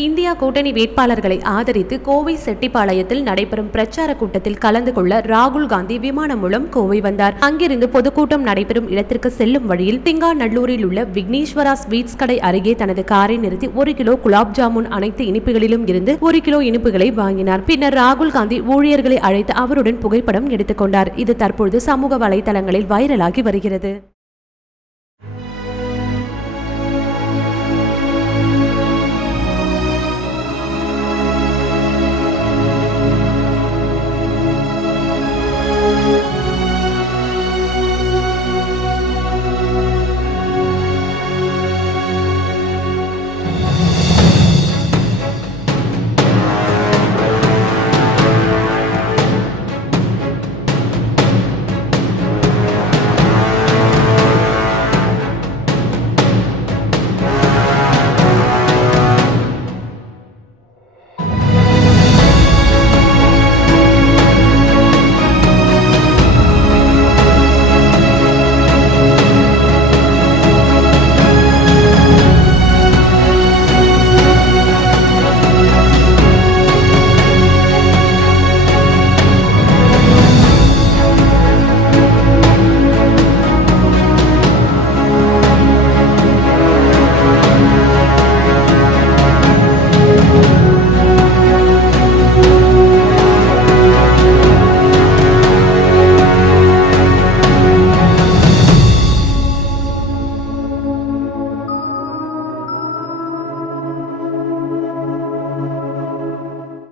India கூட்டணி வேட்பாளர்களை ஆதரித்து கோவை செட்டிப்பாளையத்தில் நடைபெறும் பிரச்சார கூட்டத்தில் கலந்து கொள்ள ராகுல் காந்தி விமானம் மூலம் கோவை வந்தார். அங்கிருந்து பொதுக்கூட்டம் நடைபெறும் இடத்திற்கு செல்லும் வழியில் திங்காநல்லூரில் உள்ள விக்னேஸ்வரா ஸ்வீட்ஸ் கடை அருகே தனது காரை நிறுத்தி 1 கிலோ குலாப் ஜாமுன் அனைத்து இனிப்புகளிலும் இருந்து 1 கிலோ இனிப்புகளை வாங்கினார். பின்னர் ராகுல் காந்தி ஊழியர்களை அழைத்து அவருடன் புகைப்படம் எடுத்துக்கொண்டார். இது தற்பொழுது சமூக வலைதளங்களில் வைரலாகி வருகிறது.